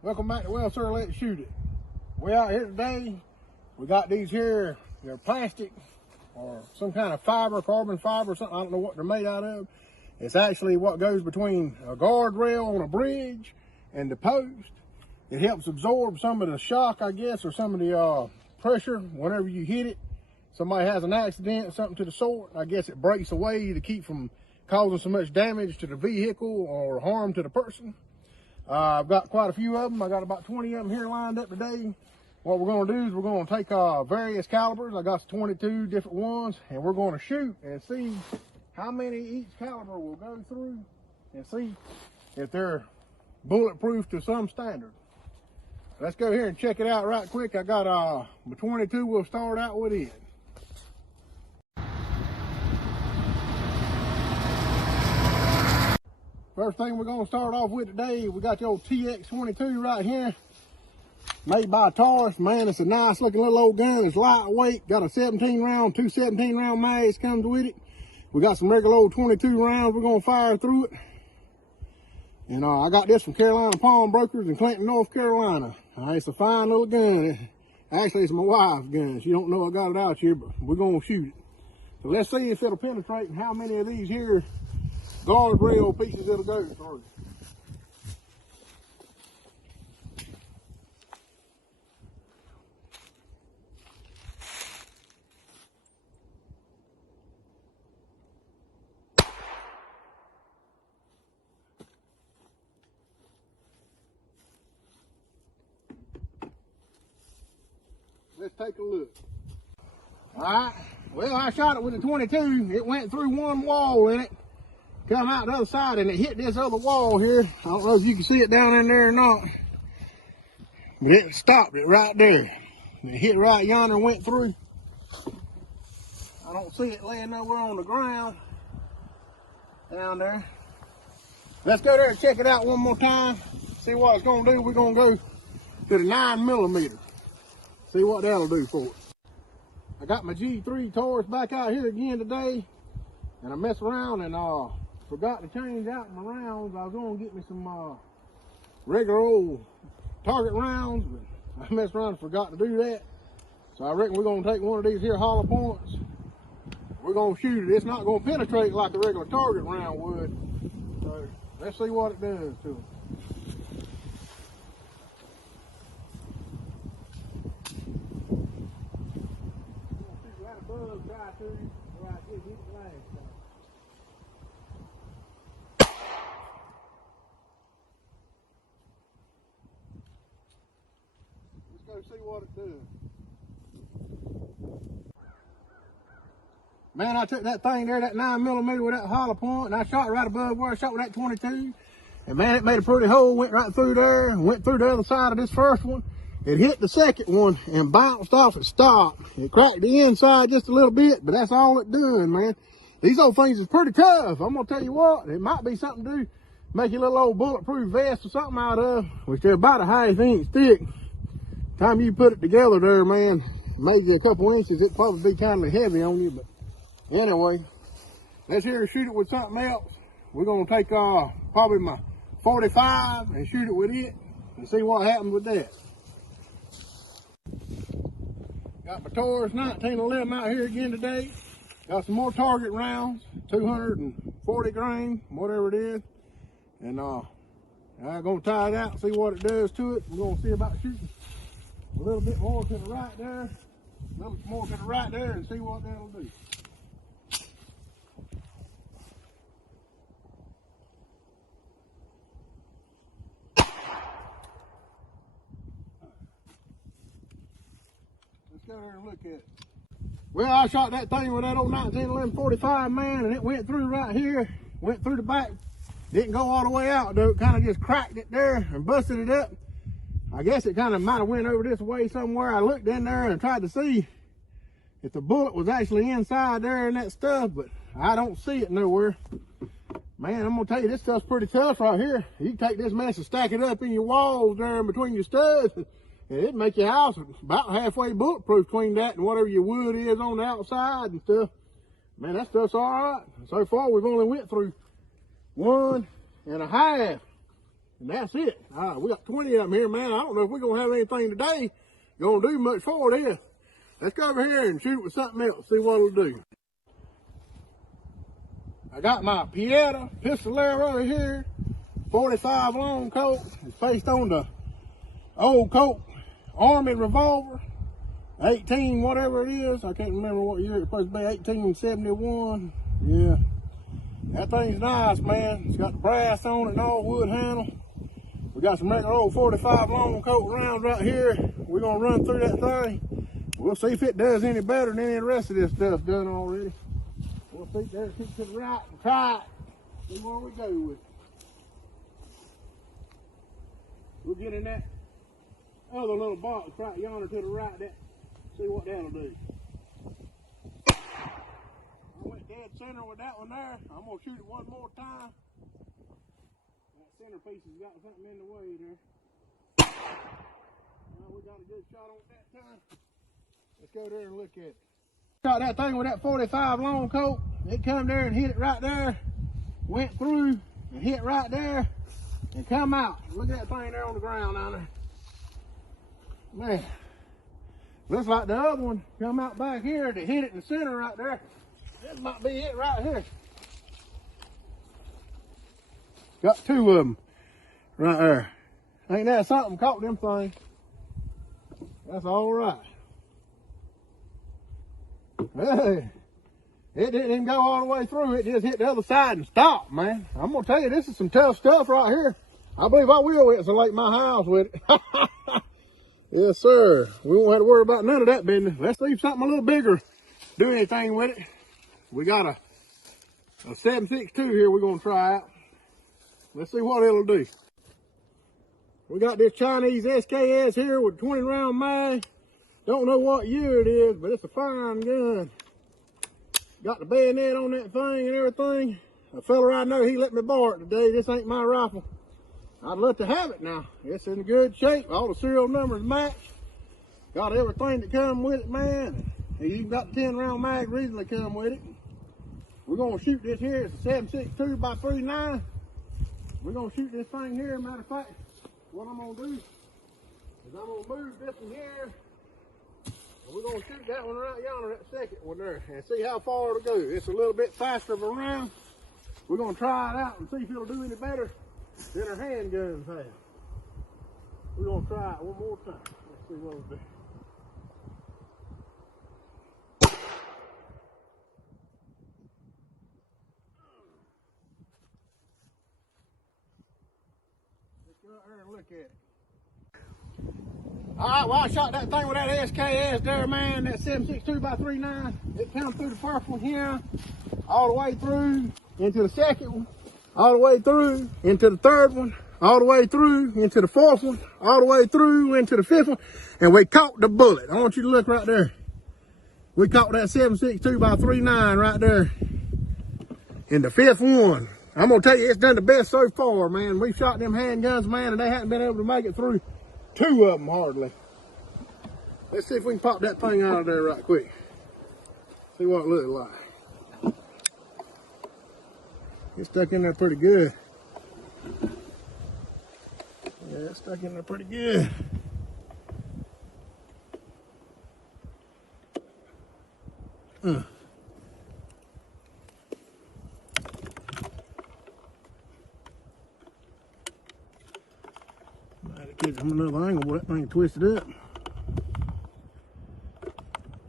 Welcome back to Well Sir, Let's Shoot It. We out here today. We got these here, they're plastic or some kind of fiber, carbon fiber, something. I don't know what they're made out of. It's actually what goes between a guardrail on a bridge and the post. It helps absorb some of the shock, I guess, or some of the pressure whenever you hit it. Somebody has an accident, something to the sort. I guess it breaks away to keep from causing so much damage to the vehicle or harm to the person. I've got quite a few of them. I got about 20 of them here lined up today. What we're going to do is we're going to take various calibers. I got 22 different ones, and we're going to shoot and see how many each caliber will go through and see if they're bulletproof to some standard. Let's go here and check it out right quick. I got my 22. We'll start out with it. First thing we're going to start off with today, we got the old TX22 right here, made by Taurus. Man, it's a nice looking little old gun. It's lightweight, got a 17 round, two 17 round mags comes with it. We got some regular old 22 rounds we're going to fire through it. And I got this from Carolina Pawnbrokers in Clinton, North Carolina. It's a fine little gun. Actually, it's my wife's gun. She don't know I got it out here, but we're going to shoot it. So let's see if it'll penetrate and how many of these here guardrail pieces it'll go through. Let's take a look. All right. Well, I shot it with a 22. It went through one wall in it, come out the other side, and it hit this other wall here. I don't know if you can see it down in there or not, but it stopped it right there. It hit right yonder and went through. I don't see it laying nowhere on the ground down there. Let's go there and check it out one more time. See what it's going to do. We're going to go to the 9mm. See what that'll do for it. I got my G3 Taurus back out here again today, and I messed around and forgot to change out my rounds. I was going to get me some regular old target rounds, but I messed around and forgot to do that. So I reckon we're going to take one of these here hollow points. We're going to shoot it. It's not going to penetrate like a regular target round would. So let's see what it does to it. Let's go see what it does. Man, I took that thing there, that 9mm with that hollow point, and I shot right above where I shot with that 22. And man, it made a pretty hole, went right through there, and went through the other side of this first one. It hit the second one and bounced off and stopped. It cracked the inside just a little bit, but that's all it done, man. These old things is pretty tough. I'm gonna tell you what, it might be something to make your little old bulletproof vest or something out of, which they're about a half-inch thick. Time you put it together there, man, maybe a couple inches, it'd probably be kind of heavy on you, but anyway, let's here shoot it with something else. We're gonna take probably my 45 and shoot it with it and see what happens with that. Got my Taurus 1911 out here again today. Got some more target rounds, 240 grain, whatever it is. And I'm gonna tie it out and see what it does to it. We're gonna see about shooting a little bit more to the right there, a little more to the right there, and see what that'll do. Let's go there and look at it. Well, I shot that thing with that old 1911 45, man, and it went through right here, went through the back. Didn't go all the way out, though. It kind of just cracked it there and busted it up. I guess it kind of might have went over this way somewhere. I looked in there and tried to see if the bullet was actually inside there and that stuff, but I don't see it nowhere. Man, I'm gonna tell you, this stuff's pretty tough right here. You can take this mess and stack it up in your walls there in between your studs, and it'd make your house about halfway bulletproof between that and whatever your wood is on the outside and stuff. Man, that stuff's all right. So far, we've only went through 1.5 And that's it. We got 20 of them here, man. I don't know if we're gonna have anything today gonna do much for this. Let's go over here and shoot it with something else, see what it'll do. I got my Pieta Pistolero here, 45 long Colt. It's based on the old Colt Army revolver, 18 whatever it is. I can't remember what year it's supposed to be, 1871. Yeah, that thing's nice, man. It's got the brass on it and all, wood handle. We got some regular old 45 long Colt rounds right here. We're gonna run through that thing. We'll see if it does any better than any of the rest of this stuff done already. We'll see there, keep to the right and try it. See where we go with it. We'll get in that other little box right yonder to the right. See what that'll do. I went dead center with that one there. I'm gonna shoot it one more time. That centerpiece has got something in the way there. Well, we got a good shot on that time. Let's go there and look at it. Shot that thing with that 45 long Colt. It come there and hit it right there. Went through and hit right there and come out. Look at that thing there on the ground down there. Man, looks like the other one come out back here to hit it in the center right there. This might be it right here. Got two of them right there. Ain't that something? Caught them things. That's all right. Hey, it didn't even go all the way through. It just hit the other side and stopped, man. I'm gonna tell you, this is some tough stuff right here. I believe I will insulate my house with it. Yes, sir. We won't have to worry about none of that business. Let's see if something a little bigger do anything with it. We got a 7.62 here we're gonna try out. Let's see what it'll do. We got this Chinese SkS here with 20 round mag. Don't know what year it is, but it's a fine gun. Got the bayonet on that thing and everything. A fella I know, he let me borrow it today. This ain't my rifle. I'd love to have it now. It's in good shape. All the serial numbers match. Got everything that come with it, man. He even got the 10 round mag reasonably come with it. We're gonna shoot this here. It's a 7.62 by 3.9. We're gonna shoot this thing here. Matter of fact, what I'm gonna do is I'm gonna move this one here. And we're gonna shoot that one right yonder, that second one there, and see how far it'll go. It's a little bit faster of a round. We're gonna try it out and see if it'll do any better than our handguns have. We're gonna try it one more time. Let's see what it'll do. Let's go out there and look at it. All right, well, I shot that thing with that SkS there, man, that 7.62 by 3.9. It come through the first one here, all the way through into the second one, all the way through into the third one, all the way through into the fourth one, all the way through into the fifth one, and we caught the bullet. I want you to look right there. We caught that 7.62 by 3.9 right there in the fifth one. I'm gonna tell you, it's done the best so far, man. We've shot them handguns, man, and they haven't been able to make it through two of them hardly. Let's see if we can pop that thing out of there right quick. See what it looks like. It's stuck in there pretty good. Yeah, it's stuck in there pretty good. Get it from another angle, boy, that thing twisted up.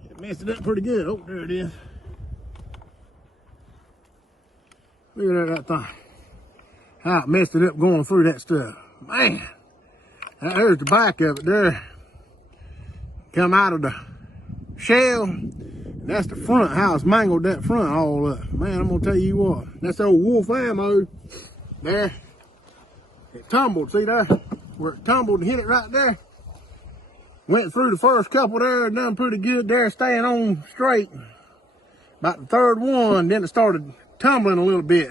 It messed it up pretty good. Oh, there it is. Look at that thing. How it messed it up going through that stuff. Man, there's the back of it there. Come out of the shell. That's the front, how it's mangled that front all up. Man, I'm gonna tell you what. That's old wolf ammo there. It tumbled, see there? Where it tumbled and hit it right there. Went through the first couple there and done pretty good there, staying on straight. About the third one, then it started tumbling a little bit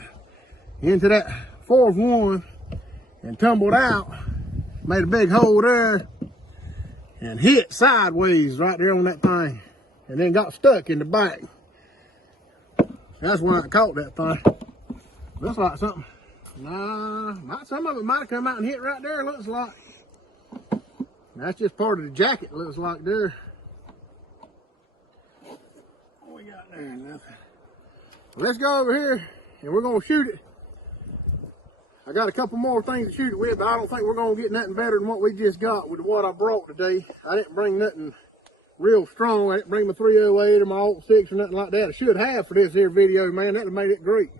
into that fourth one and tumbled out. Made a big hole there and hit sideways right there on that thing. And then got stuck in the back. That's when I caught that thing. Looks like something Nah, some of it might have come out and hit right there, looks like. That's just part of the jacket, looks like there. What we got there? Nothing. Let's go over here and we're gonna shoot it. I got a couple more things to shoot it with, but I don't think we're gonna get nothing better than what we just got with what I brought today. I didn't bring nothing real strong. I didn't bring my 308 or my Alt 6 or nothing like that. I should have for this here video, man. That would have made it great.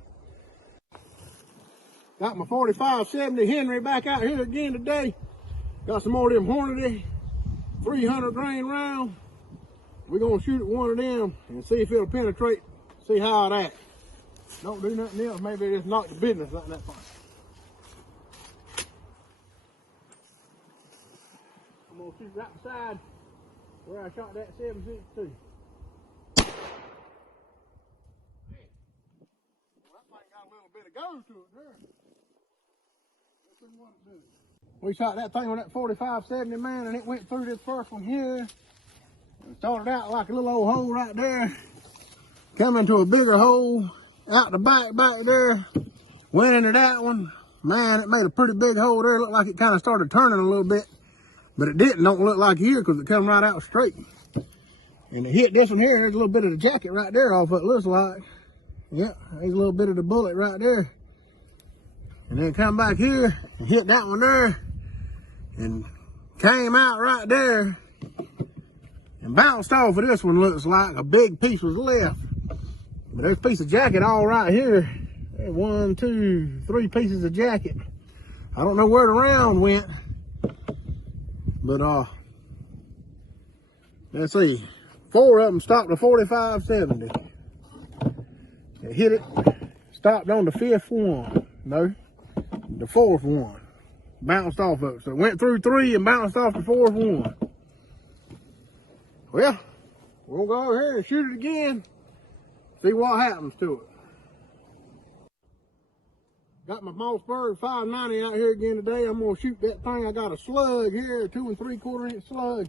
Got my 45-70 Henry back out here again today. Got some more of them Hornady 300 grain rounds. We're gonna shoot at one of them and see if it'll penetrate. See how it acts. Don't do nothing else. Maybe just knock the business out of that thing. I'm gonna shoot right beside where I shot that 7.62. Go to it there. Let's see what it does. We shot that thing with that 45-70, man, and it went through this first one here. It started out like a little old hole right there. Come into a bigger hole out the back there. Went into that one. Man, it made a pretty big hole there. Looked like it kind of started turning a little bit. But it didn't. Don't look like here because it come right out straight. And it hit this one here. There's a little bit of the jacket right there off what it looks like. Yep, there's a little bit of the bullet right there. And then come back here and hit that one there. And came out right there. And bounced off of this one, looks like. A big piece was left. But there's a piece of jacket all right here. There's 1, 2, 3 pieces of jacket. I don't know where the round went. But let's see. 4 of them stopped the 45-70. It hit it, stopped on the 5th one. No, the 4th one. Bounced off of it. So it went through 3 and bounced off the 4th one. Well, we'll go over here and shoot it again. See what happens to it. Got my Mossberg 590 out here again today. I'm going to shoot that thing. I got a slug here, a 2 3/4 inch slug.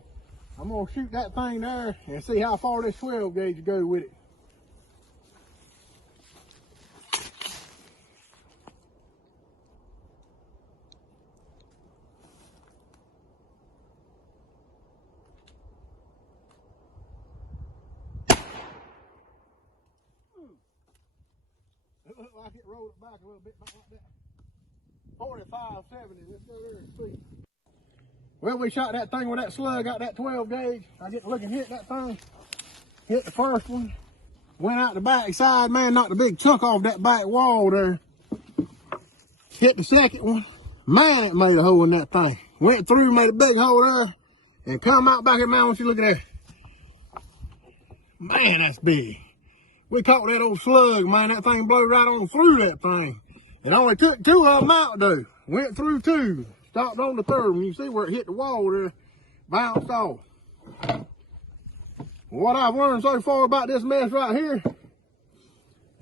I'm going to shoot that thing there and see how far this 12 gauge goes with it. It looked like it rolled it back a little bit, about like that. 45-70, let's go there and see. Well, we shot that thing with that slug, got that 12 gauge. I get to look and hit that thing. Hit the first one. Went out the back side, man, knocked a big chunk off that back wall there. Hit the second one. Man, it made a hole in that thing. Went through, made a big hole there. And come out back here, man, once you look at that. Man, that's big. We caught that old slug, man. That thing blew right on through that thing. It only took 2 of them out, though. Went through 2. Stopped on the 3rd one. You see where it hit the wall there. Bounced off. What I've learned so far about this mess right here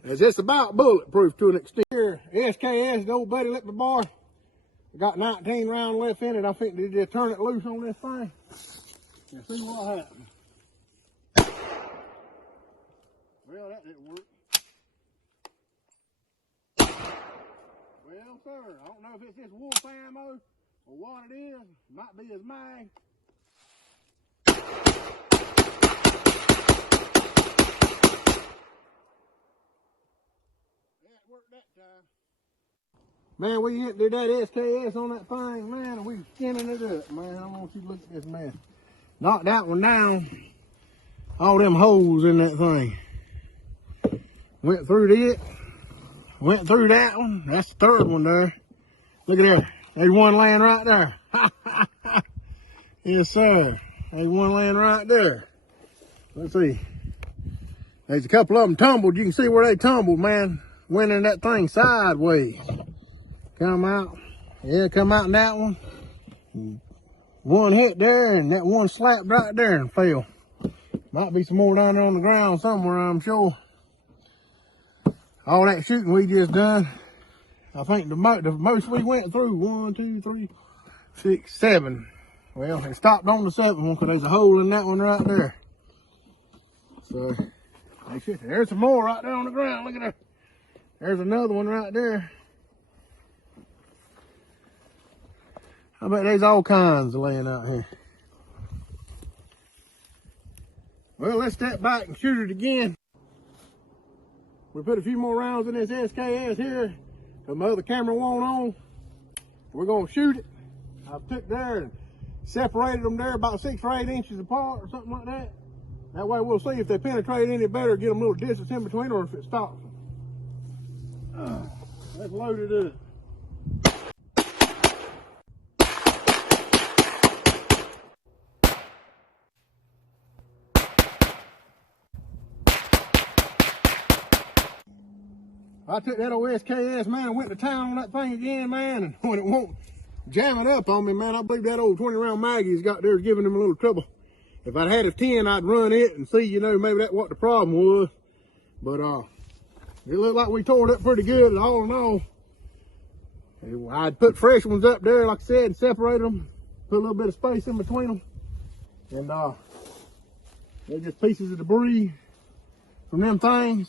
is it's about bulletproof to an extent. Here, SkS, the old Buddy Lippy bar. Got 19 rounds left in it. I think they just turn it loose on this thing and see what happens. Well, that didn't work. Well, sir, I don't know if it's this wolf ammo or what it is. Might be his mag. That worked that time. Man, we did that SkS on that thing, man, and we skinning it up, man. I want you to look at this, man. Knocked that one down. All them holes in that thing. Went through it. Went through that one. That's the 3rd one there. Look at there. There's one laying right there. Yes, sir. There's one laying right there. Let's see. There's a couple of them tumbled. You can see where they tumbled, man. Went in that thing sideways. Come out. Yeah, come out in that one. One hit there, and that one slapped right there and fell. Might be some more down there on the ground somewhere, I'm sure. All that shooting we just done, I think the most we went through, 1, 2, 3, 6, 7. Well, it stopped on the 7th one because there's a hole in that one right there. So, there's some more right there on the ground. Look at that. There's another one right there. I bet there's all kinds laying out here. Well, let's step back and shoot it again. We put a few more rounds in this SkS here, because my other camera won't on. We're gonna shoot it. I took there and separated them there about 6 or 8 inches apart or something like that. That way we'll see if they penetrate any better, get them a little distance in between, or if it stops them. Let's load it up. I took that old SkS, man, and went to town on that thing again, man, and when it won't jam it up on me, man, I believe that old 20 round mag he's got there is giving him a little trouble. If I'd had a 10, I'd run it and see, you know, maybe that's what the problem was. But it looked like we tore it up pretty good, all in all. I'd put fresh ones up there, like I said, and separate them, put a little bit of space in between them. And they're just pieces of debris from them things.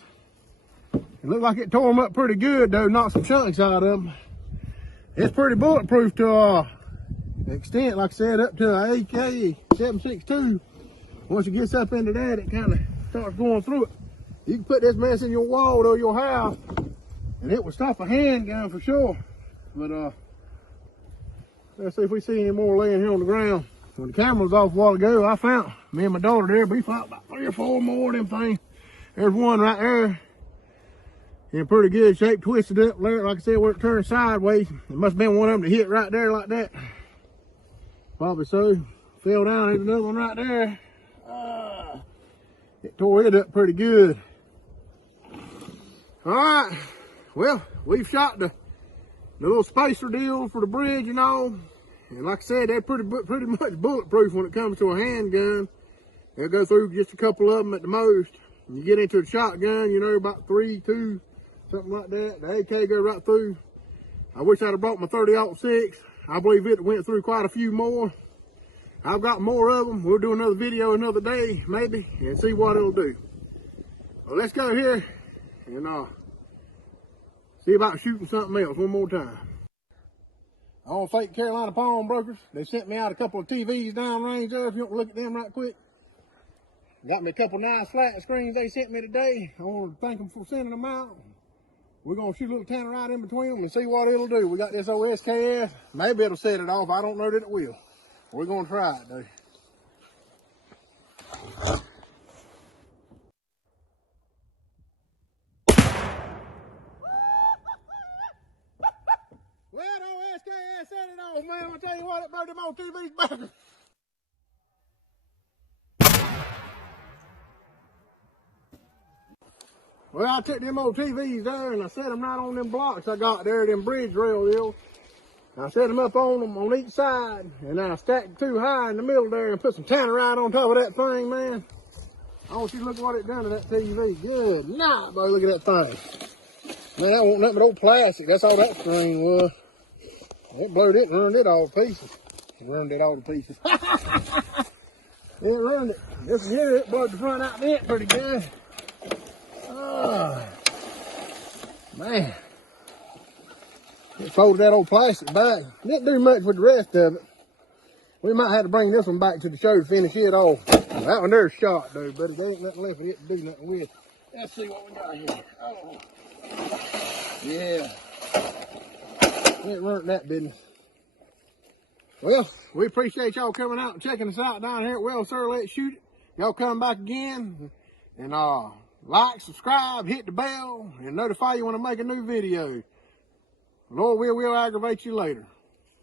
It looked like it tore them up pretty good, though, knocked some chunks out of them. It's pretty bulletproof to an extent, like I said, up to an AK-762. Once it gets up into that, it kind of starts going through it. You can put this mess in your wall or your house, and it will stop a handgun for sure. But let's see if we see any more laying here on the ground. When the camera was off a while ago, I found, me and my daughter there, we found about 3 or 4 more of them things. There's one right there in pretty good shape, twisted up there, like I said, where it turned sideways. It must have been one of them that hit right there like that. Probably so. Fell down, there's another one right there. It tore it up pretty good. All right, well, we've shot the little spacer deal for the bridge and all. And like I said, they're pretty much bulletproof when it comes to a handgun. They'll go through just a couple of them at the most. You get into the shotgun, you know, about 3, 2, something like that. The AK go right through. I wish I'd have brought my 30-06. I believe it went through quite a few more. I've got more of them. We'll do another video another day, maybe, and see what it'll do. Well, let's go here and see about shooting something else one more time. I want to thank Carolina Pawnbrokers. They sent me out a couple of TVs downrange there, if you want to look at them right quick. Got me a couple nice flat screens they sent me today. I want to thank them for sending them out. We're going to shoot a little tanner right in between them and see what it'll do. We got this old SkS. Maybe it'll set it off. I don't know that it will. We're going to try it, though. Well, the old SkS set it off, man. I'll tell you what, it burned them old TVs back. Well, I took them old TVs there and I set them right on them blocks I got there, them bridge rail deals. I set them up on them on each side, and then I stacked 2 high in the middle there and put some tanner right on top of that thing, man. I want you to look what it done to that TV. Good night, boy, look at that thing. Man, that wasn't nothing but old plastic. That's all that screen was. It blowed it and ruined it all to pieces. It ruined it all to pieces. It ruined it. This one here, it blowed the front out of it pretty good. Oh, man. It folded that old plastic back. Didn't do much with the rest of it. We might have to bring this one back to the show to finish it off. That one there's shot, though, buddy. There ain't nothing left for it to do nothing with. Let's see what we got here. Oh, yeah. It ruined that business. Well, we appreciate y'all coming out and checking us out down here at Well Sir Let's Shoot It. Y'all come back again and like, subscribe, hit the bell, and notify you when I make a new video. Lord will aggravate you later.